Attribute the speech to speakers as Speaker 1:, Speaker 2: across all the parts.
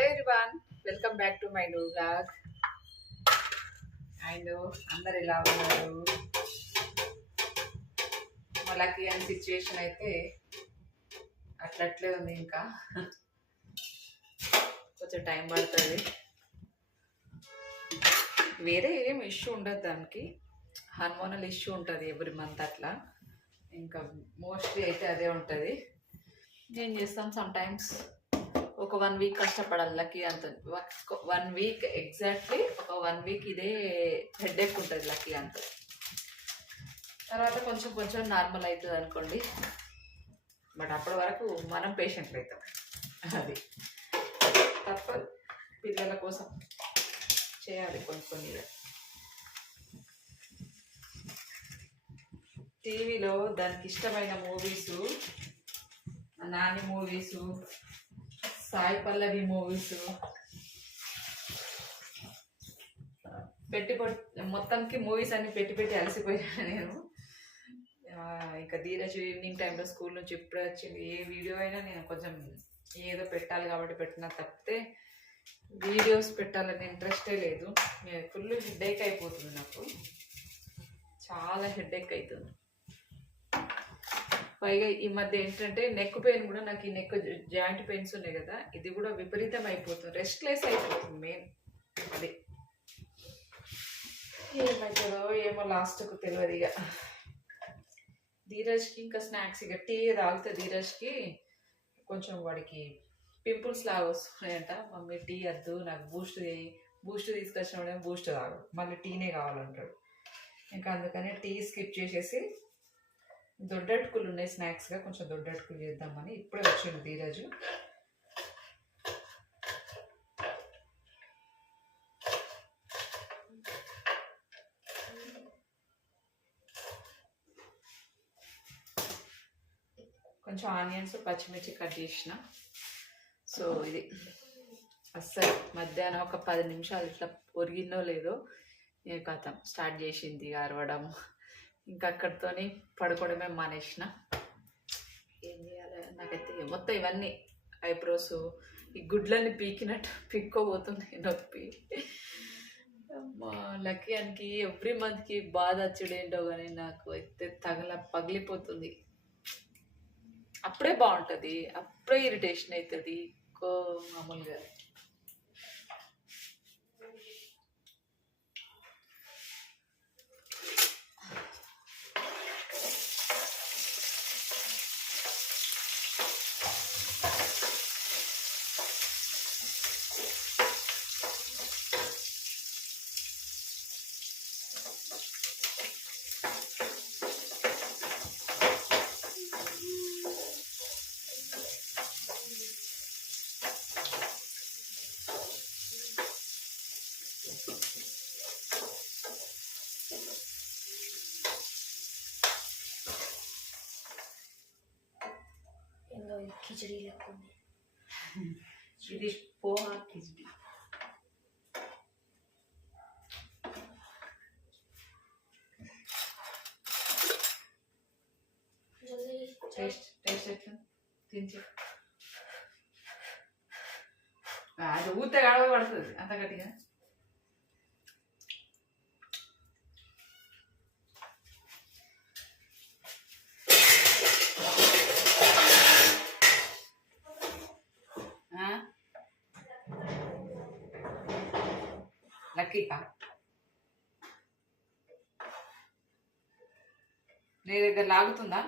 Speaker 1: Hello everyone welcome back to my new blog and అందరు ఎలా ఉన్నారు? మా అని సిచ్యువేషన్ అయితే అట్లట్లే ఉంది ఇంకా. కొంచెం టైం పడుతుంది. వేరే ఏం ఇష్యూ ఉండదు దానికి. హార్మోనల్ ఇష్యూ ఉంటుంది ఎవ్రీ మంత్ అట్లా. ఇంకా మోస్ట్లీ అయితే అదే ఉంటుంది. ఏం చేస్తాం సమ్ టైమ్స్ ఒక వన్ వీక్ కష్టపడాలి. లక్కీ అంత. వన్ వీక్ ఎగ్జాక్ట్లీ ఒక వన్ వీక్ ఇదే హెడేక్ ఉంటుంది లక్కీ అంత. తర్వాత కొంచెం కొంచెం నార్మల్ అవుతుంది అనుకోండి. బట్ అప్పటి వరకు మనం పేషెంట్లు అవుతాం. అది. తప్పదు పిల్లల కోసం చేయాలి కొన్ని కొన్ని టీవీలో దానికి ఇష్టమైన movies Nani movies Sai Pallavi movies పెట్టి మొత్తానికి మూవీస్ అన్ని పెట్టి పెట్టి అలసిపోయాను నేను. ఇంకా ధీరజ్ ఈవినింగ్ టైంలో స్కూల్ నుంచి ఎప్పుడు వచ్చింది. ఏ వీడియో అయినా నేను కొంచెం ఏదో పెట్టాలి కాబట్టి పెట్టినా తప్పితే వీడియోస్ పెట్టాలని ఇంట్రెస్టే లేదు. ఫుల్ హెడ్ఏక్ అయిపోతుంది నాకు. చాలా హెడ్ఏక్ అవుతుంది. పైగా ఈ మధ్య ఏంటంటే నెక్ పెయిన్ కూడా నాకు ఈ నెక్ జాయింట్ పెయిన్స్ ఉన్నాయి కదా ఇది కూడా విపరీతం అయిపోతుంది రెస్ట్లెస్ అయిపోతుంది మెయిన్ అది. ఏమవుతుందో ఏమో లాస్ట్కు తెలియదు ఇక. ధీరజ్కి ఇంకా స్నాక్స్ ఇక. టీ తాగితే ధీరజ్కి. కొంచెం వాడికి పింపుల్స్ లాగా వస్తున్నాయంట. మమ్మీ టీ వద్దు. నాకు బూస్ట్ బూస్ట్ తీసుకొచ్చినప్పుడే బూస్ట్ తాగు. మళ్ళీ టీనే కావాలంటాడు. ఇంకా అందుకని టీ స్కిప్ చేసేసి దొడ్డట్టుకులు ఉన్నాయి స్నాక్స్గా కొంచెం దొడ్డట్టుకులు చేద్దామని ఇప్పుడే వచ్చింది ధీరజు. కొంచెం ఆనియన్స్ పచ్చిమిర్చి కట్ చేసిన. సో ఇది అస్సలు మధ్యాహ్నం ఒక పది నిమిషాలు ఇట్లా పొరిగిందో లేదో ఏ కథం. స్టార్ట్ చేసింది అరవడం ఇంకా అక్కడితో పడుకోవడమే మానేసిన. ఏం చేయాలి? నాకైతే మొత్తం ఇవన్నీ ఐబ్రోస్ ఈ గుడ్లన్నీ పీకినట్టు పీక్కోబోతున్నాయి నొప్పి. మా లక్కీ అనికి ఎవ్రీ మంత్కి బాధ వచ్చుడేంటో కానీ నాకు అయితే తగల పగిలిపోతుంది. అప్పుడే బాగుంటుంది అప్పుడే ఇరిటేషన్ అవుతుంది కో మామూలుగా.
Speaker 2: ఏందో ఇది కిచడీ లెక్క ఉంది
Speaker 1: ఇది పోహా కిచిడి
Speaker 2: జల్దీ
Speaker 1: టేస్ట్ టేస్ట్ ఎట్లా తించి అది ఊతే గడవ పడుతుంది అంత గట్టిగా లక్కీకా నీ దగ్గర లాగుతుందా?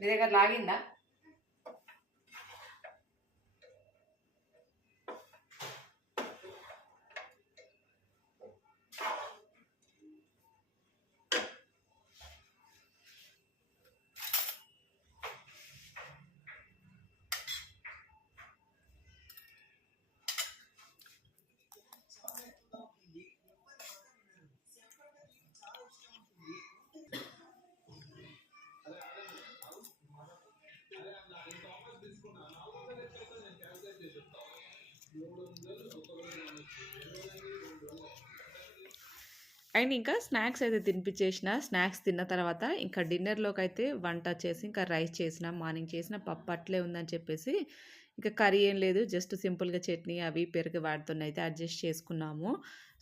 Speaker 1: నీ దగ్గర లాగిందా? అండ్ ఇంకా స్నాక్స్ అయితే తినిపించేసిన స్నాక్స్ తిన్న తర్వాత ఇంకా డిన్నర్లోకి అయితే వంట చేసి ఇంకా రైస్ చేసిన మార్నింగ్ చేసిన పప్పు అట్లే ఉందని చెప్పేసి ఇక కర్రీ ఏం లేదు జస్ట్ సింపుల్గా చట్నీ అవి పెరుగు వాటితో అయితే అడ్జస్ట్ చేసుకున్నాము.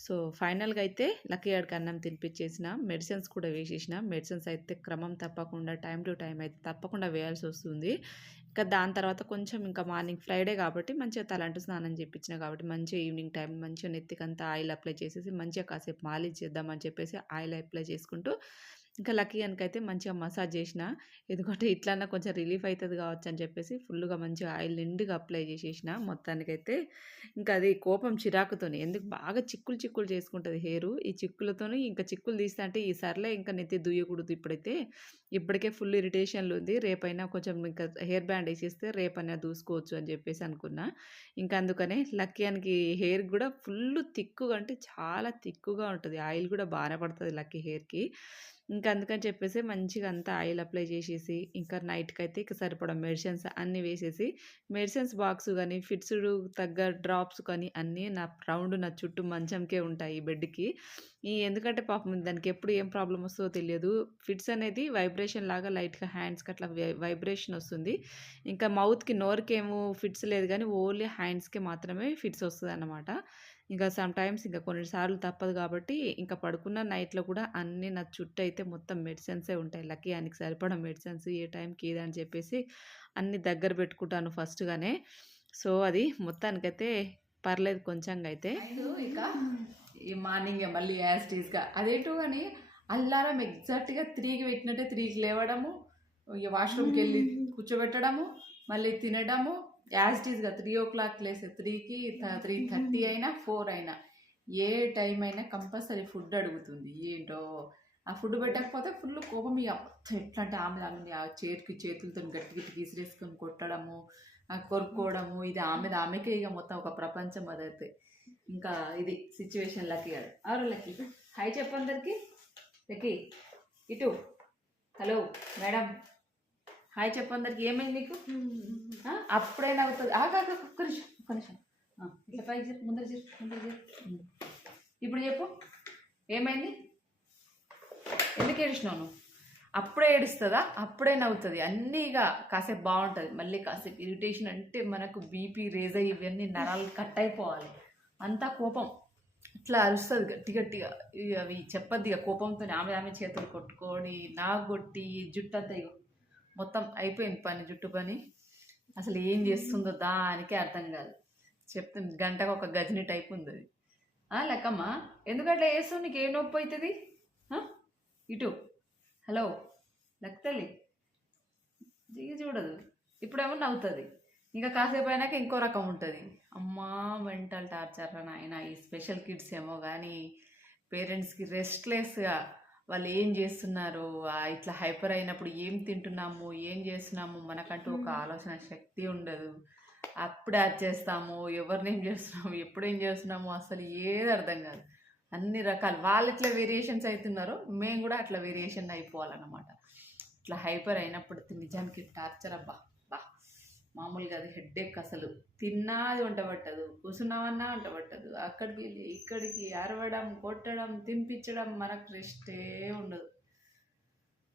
Speaker 1: సో ఫైనల్గా అయితే లక్కీ ఆడికి అన్నం తినిపించేసిన మెడిసిన్స్ కూడా వేసేసిన మెడిసిన్స్ అయితే క్రమం తప్పకుండా టైం టు టైం అయితే తప్పకుండా వేయాల్సి వస్తుంది. ఇంకా దాని తర్వాత కొంచెం ఇంకా మార్నింగ్ ఫ్రైడే కాబట్టి మంచిగా తలంటు స్నానం చేయించిన కాబట్టి మంచిగా ఈవినింగ్ టైం మంచిగా నెత్తికంతా ఆయిల్ అప్లై చేసేసి మంచిగా కాసేపు మాలిష్ చేద్దామని చెప్పేసి ఆయిల్ అప్లై చేసుకుంటూ ఇంకా లక్కీ అయితే మంచిగా మసాజ్ చేసిన ఎందుకంటే ఇట్లన్నా కొంచెం రిలీఫ్ అవుతుంది కావచ్చు అని చెప్పేసి ఫుల్గా మంచిగా ఆయిల్ నిండుగా అప్లై చేసేసిన మొత్తానికైతే. ఇంకా అది కోపం చిరాకుతోని ఎందుకు బాగా చిక్కులు చిక్కులు చేసుకుంటుంది హెయిర్. ఈ చిక్కులతోని ఇంకా చిక్కులు తీస్తా అంటే ఈ సర్లే ఇంకా నెత్తి దుయ్యకూడదు ఇప్పుడైతే. ఇప్పటికే ఫుల్ ఇరిటేషన్లు ఉంది. రేపైనా కొంచెం ఇంకా హెయిర్ బ్యాండ్ వేసేస్తే రేపైనా దూసుకోవచ్చు అని చెప్పేసి అనుకున్నా. ఇంకా అందుకనే లక్కీయానికి హెయిర్ కూడా ఫుల్ తిక్కుగా అంటే చాలా తిక్కుగా ఉంటుంది. ఆయిల్ కూడా బాగానే పడుతుంది లక్కీ హెయిర్కి. ఇంకా అందుకని చెప్పేసి మంచిగా అంతా ఆయిల్ అప్లై చేసేసి ఇంకా నైట్కి అయితే ఇక సరిపడా మెడిసిన్స్ అన్నీ వేసేసి మెడిసిన్స్ బాక్స్ కానీ ఫిట్స్ తగ్గ డ్రాప్స్ కానీ అన్నీ నా రౌండ్ నా చుట్టూ మంచంకే ఉంటాయి ఈ బెడ్కి. ఈ ఎందుకంటే పాపం దానికి ఎప్పుడు ఏం ప్రాబ్లం వస్తుందో తెలియదు. ఫిట్స్ అనేది వైబ్రేషన్ లాగా లైట్గా హ్యాండ్స్కి అట్లా వైబ్రేషన్ వస్తుంది. ఇంకా మౌత్కి నోరుకేమో ఫిట్స్ లేదు కానీ ఓన్లీ హ్యాండ్స్కి మాత్రమే ఫిట్స్ వస్తుంది అన్నమాట ఇంకా సమ్ టైమ్స్ ఇంకా కొన్నిసార్లు తప్పదు కాబట్టి ఇంకా పడుకున్న నైట్లో కూడా అన్నీ నా చుట్టూ అయితే మొత్తం మెడిసిన్సే ఉంటాయి. లక్కీ ఆయనకి సరిపడా మెడిసిన్స్ ఏ టైంకి ఏదని చెప్పేసి అన్ని దగ్గర పెట్టుకుంటాను ఫస్ట్గానే. సో అది మొత్తానికైతే పర్లేదు కొంచెంగా అయితే. ఇక ఈ మార్నింగ్ మళ్ళీ యాస్టీస్గా. అదేంటో కానీ అల్లారం ఎగ్జాక్ట్గా త్రీకి పెట్టినట్టే త్రీకి లేవడము ఇక వాష్రూమ్కి వెళ్ళి కూర్చోబెట్టడము మళ్ళీ తినడము యాస్టీస్గా త్రీ ఓ క్లాక్ లేసే త్రీకి త్రీ థర్టీ అయినా ఫోర్ అయినా ఏ టైం అయినా కంపల్సరీ ఫుడ్ అడుగుతుంది. ఏంటో? ఆ ఫుడ్ పెట్టకపోతే ఫుల్ కోపం ఇక ఎట్లా అంటే ఆమె ఆమె ఆ చేతికి చేతులతో గట్టి గట్టి గీసిరేసుకొని కొట్టడము ఆ కొరుక్కోవడము ఇది ఆమె ఆమెకే ఇక మొత్తం ఒక ప్రపంచం అదైతే. ఇంకా ఇది సిచ్యువేషన్ లక్కీ గారు ఆరు లక్కీ హాయ్ చెప్పు అందరికి. లక్కీ ఇటు. హలో మేడం హాయ్ చెప్పు అందరికి ఏమైంది మీకు ఆ, అప్పుడైనా అవుతుంది ఆగా ఒక్క నిమిషం ఒక్క నిమిషం. ఇట్లా పైకి చెప్పు ముందర చెప్పు ముందర చెప్పు. ఇప్పుడు చెప్పు ఏమైంది? ఎందుకు ఏడిచినావు నువ్వు? అప్పుడే ఏడుస్తుందా? అప్పుడే నవ్వుతుంది. అన్నీ ఇక కాసేపు బాగుంటుంది. మళ్ళీ కాసేపు ఇరిటేషన్ అంటే మనకు బీపీ రేజ్ అయ్యి ఇవన్నీ నరాలు కట్ అయిపోవాలి. అంతా కోపం. ఇట్లా అరుస్తుంది గట్టి గట్టిగా. అవి చెప్పద్దు ఇక కోపంతో ఆమె ఆమె చేతులు కొట్టుకొని నాకు కొట్టి జుట్టు అంతా ఇగో మొత్తం అయిపోయింది పని జుట్టు పని. అసలు ఏం చేస్తుందో దానికే అర్థం కాదు. చెప్తుంది గంటకు ఒక గజని టైప్ ఉంది అది లెక్కమ్మా. ఎందుకంటే వేస్తావు నీకు ఏ నొప్పి అవుతుంది? ఇటు. హలో. లెక్కతల్లి దిగి చూడదు. ఇప్పుడేమో నవ్వుతుంది. ఇంకా కాసేపు అయినాక ఇంకో రకం ఉంటుంది. అమ్మా మెంటల్ టార్చర్ నాయన. ఈ స్పెషల్ కిడ్స్ ఏమో కానీ పేరెంట్స్కి రెస్ట్లెస్గా వాళ్ళు ఏం చేస్తున్నారు ఇట్లా హైపర్ అయినప్పుడు ఏం తింటున్నాము ఏం చేస్తున్నాము మనకంటూ ఒక ఆలోచన శక్తి ఉండదు. అప్పుడే అది చేస్తాము ఎవరిని ఏం చేస్తున్నాము ఎప్పుడు ఏం చేస్తున్నాము అసలు ఏది అర్థం కాదు. అన్ని రకాలు వాళ్ళు ఇట్లా వేరియేషన్స్ అవుతున్నారో మేము కూడా అట్లా వేరియేషన్ అయిపోవాలన్నమాట. ఇట్లా హైపర్ అయినప్పుడు నిజానికి టార్చర్ అబ్బా. మామూలుగా అది హెడ్ఏక్ అసలు. తిన్నా అది వంట పట్టదు కూర్చున్నామన్నా వంట పట్టదు అక్కడికి వెళ్ళి ఇక్కడికి అరవడం కొట్టడం తినిపించడం మనకు రెస్టే ఉండదు.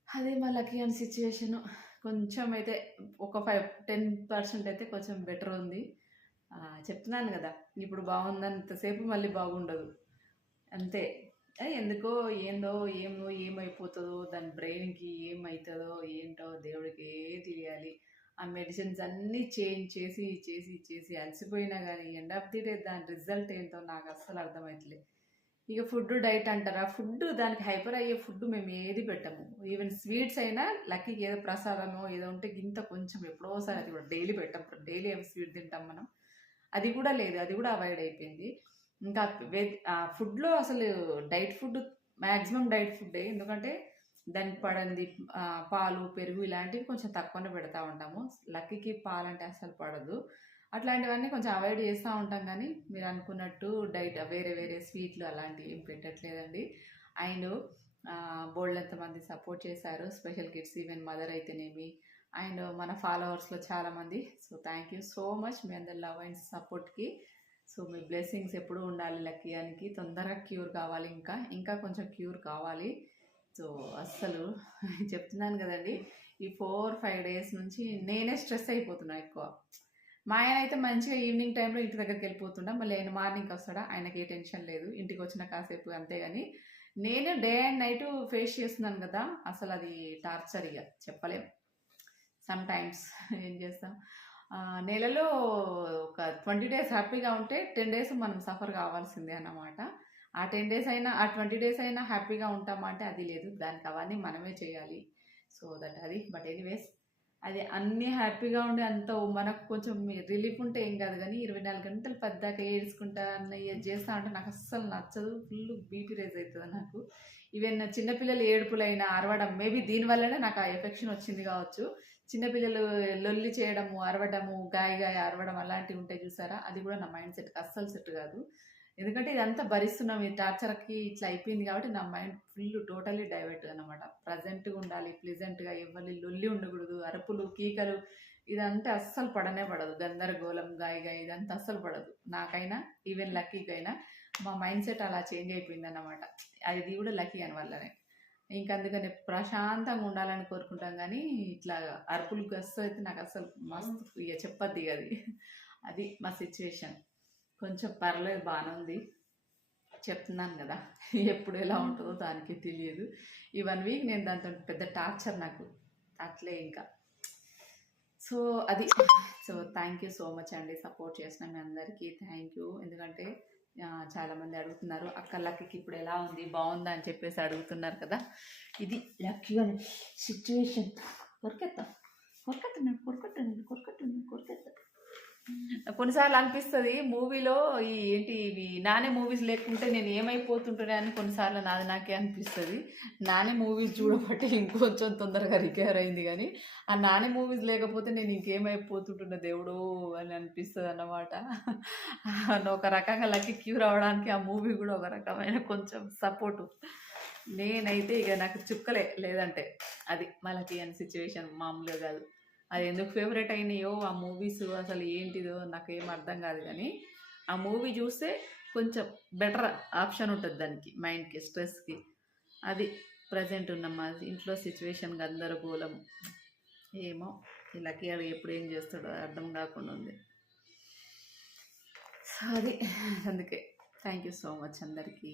Speaker 1: అదే మా లక్కీ అని సిచ్యువేషను కొంచెం అయితే ఒక ఫైవ్ టెన్ పర్సెంట్ అయితే కొంచెం బెటర్ ఉంది. చెప్తున్నాను కదా ఇప్పుడు బాగుందంతసేపు మళ్ళీ బాగుండదు. అంతే. ఎందుకో ఏందో ఏమో ఏమైపోతుందో దాని బ్రెయిన్కి ఏమవుతుందో ఏంటో దేవుడికి తెలియాలి. ఆ మెడిసిన్స్ అన్నీ చేంజ్ చేసి చేసి చేసి అలసిపోయినా కానీ ఎండ్ ఆఫ్ ది డే దాని రిజల్ట్ ఏంటో నాకు అస్సలు అర్థమవుతలేదు ఇక ఫుడ్ డైట్ అంటారా? ఫుడ్ దానికి హైపర్ అయ్యే ఫుడ్ మేము ఏది పెట్టము. ఈవెన్ స్వీట్స్ అయినా లక్కీకి ఏదో ప్రసాదమో ఏదో ఉంటే గింత కొంచెం ఎప్పుడోసారి అది కూడా డైలీ పెట్టాం. డైలీ ఏం స్వీట్ తింటాం మనం. అది కూడా లేదు. అది కూడా అవాయిడ్ అయిపోయింది. ఇంకా వెజ్ ఫుడ్లో అసలు డైట్ ఫుడ్ మ్యాక్సిమం డైట్ ఫుడ్డే ఎందుకంటే దానికి పడంది పాలు పెరుగు ఇలాంటివి కొంచెం తక్కువనే పెడతా ఉంటాము. లక్కీకి పాలంటే అసలు పడదు. అట్లాంటివన్నీ కొంచెం అవాయిడ్ చేస్తూ ఉంటాం కానీ మీరు అనుకున్నట్టు డైట్ వేరే వేరే స్వీట్లు అలాంటివి ఏం పెట్టట్లేదండి. అండ్ బోల్డ్ మంది సపోర్ట్ చేశారు. స్పెషల్ కిడ్స్ ఈవెన్ మదర్ అయితేనేమి. అండ్ మన ఫాలోవర్స్లో చాలామంది. So thank you so much మీ అందరి లవ్ అండ్ సపోర్ట్కి. సో మీ బ్లెస్సింగ్స్ ఎప్పుడూ ఉండాలి లక్కీయానికి తొందరగా క్యూర్ కావాలి ఇంకా. ఇంకా కొంచెం క్యూర్ కావాలి. సో అస్సలు చెప్తున్నాను కదండి. ఈ ఫోర్ ఫైవ్ డేస్ నుంచి నేనే స్ట్రెస్ అయిపోతున్నా ఎక్కువ. మా ఆయన అయితే మంచిగా ఈవినింగ్ టైంలో ఇంటి దగ్గరికి వెళ్ళిపోతుంటా మళ్ళీ ఆయన మార్నింగ్కి వస్తాడా? ఆయనకి ఏ టెన్షన్ లేదు. ఇంటికి వచ్చిన కాసేపు అంతేగాని నేను డే అండ్ నైట్ ఫేస్ చేస్తున్నాను కదా. అసలు అది టార్చర్ ఇక చెప్పలేం. సమ్ టైమ్స్ ఏం చేస్తాం. నెలలో ఒక ట్వంటీ డేస్ హ్యాపీగా ఉంటే టెన్ డేస్ మనం సఫర్ కావాల్సిందే అన్నమాట. ఆ టెన్ డేస్ అయినా ఆ ట్వంటీ డేస్ అయినా హ్యాపీగా ఉంటామా అంటే అది లేదు. దానికి అవన్నీ మనమే చేయాలి. సో దట్ అది. బట్ ఎనీవేస్ అది అన్నీ హ్యాపీగా ఉండే అంత మనకు కొంచెం రిలీఫ్ ఉంటే ఏం కాదు కానీ ఇరవై నాలుగు గంటలు పెద్దాక ఏడ్చుకుంటా అన్న చేస్తా అంటే నాకు అస్సలు నచ్చదు. ఫుల్ బీపీ రేజ్ అవుతుంది నాకు. ఈవెన్ చిన్నపిల్లలు ఏడుపులైనా అరవడం మేబీ దీనివల్లనే నాకు ఆ ఎఫెక్షన్ వచ్చింది కావచ్చు. చిన్నపిల్లలు లొల్లి చేయడము అరవడము గాయ గాయ అరవడం అలాంటివి ఉంటాయి చూసారా? అది కూడా నా మైండ్ సెట్ అస్సలు సెట్ కాదు. ఎందుకంటే ఇదంతా భరిస్తున్నాం ఈ టార్చర్కి ఇట్లా అయిపోయింది కాబట్టి నా మైండ్ ఫుల్ టోటలీ డైవర్ట్ అనమాట ప్రజెంట్గా ఉండాలి ప్లెజెంట్గా ఎవరి లొల్లి ఉండకూడదు అరుపులు కీకలు ఇదంతా అస్సలు పడనే పడదు. గందరగోళం గాయగా ఇదంతా అస్సలు పడదు. నాకైనా ఈవెన్ లక్కీకైనా మా మైండ్ సెట్ అలా చేంజ్ అయిపోయింది అన్నమాట. అది కూడా లక్కీ అని వల్లనే. ఇంకా అందుకని ప్రశాంతంగా ఉండాలని కోరుకుంటాం కానీ ఇట్లా అరుపులు గస్సు అయితే నాకు అసలు మస్తు ఇక చెప్పద్ది అది. అది మా సిచ్యువేషన్. కొంచెం పర్లేదు బాగానే ఉంది చెప్తున్నాను కదా ఎప్పుడు ఎలా ఉంటుందో దానికి తెలియదు. ఈ వన్ వీక్ నేను దాంతో పెద్ద టార్చర్ నాకు అట్లే ఇంకా. సో అది so thank you so much అండి సపోర్ట్ చేసిన మీ అందరికీ థ్యాంక్ యూ ఎందుకంటే చాలామంది అడుగుతున్నారు అక్క లక్కీకి ఇప్పుడు ఎలా ఉంది? బాగుందా? అని చెప్పేసి అడుగుతున్నారు కదా. ఇది లక్కీ అని సిచ్యువేషన్ కొరకెత్తా. కొరకెత్తా నేను కొరకట్టు నేను కొరకట్టు నేను కొరకెత్తా. కొన్నిసార్లు అనిపిస్తుంది మూవీలో ఈ ఏంటి ఇవి నానే మూవీస్ లేకుంటే నేను ఏమైపోతుంటున్నా అని కొన్నిసార్లు నాది నాకే అనిపిస్తుంది. నానే మూవీస్ చూడబట్టి ఇంకొంచెం తొందరగా రికవర్ అయింది కానీ ఆ నానే మూవీస్ లేకపోతే నేను ఇంకేమైపోతుంటున్న దేవుడు అని అనిపిస్తుంది అన్నమాట. ఒక రకంగా లక్కీ క్యూర్ అవడానికి ఆ మూవీ కూడా ఒక రకమైన కొంచెం సపోర్టు. నేనైతే ఇక నాకు చుక్కలే లేదంటే అది మళ్ళీ అని సిచ్యువేషన్ మామూలుగా కాదు. అది ఎందుకు ఫేవరెట్ అయినాయో ఆ మూవీస్ అసలు ఏంటిదో నాకు ఏం అర్థం కాదు కానీ ఆ మూవీ చూస్తే కొంచెం బెటర్ ఆప్షన్ ఉంటుంది దానికి మైండ్కి స్ట్రెస్కి అది ప్రజెంట్ ఉన్న మా ఇంట్లో సిచ్యువేషన్ గందరగోళం ఏమో ఈ లక్కీ గారు ఎప్పుడు ఏం చేస్తాడో అర్థం కాకుండా ఉంది. సో అది అందుకే. థ్యాంక్ యూ సో మచ్ అందరికీ.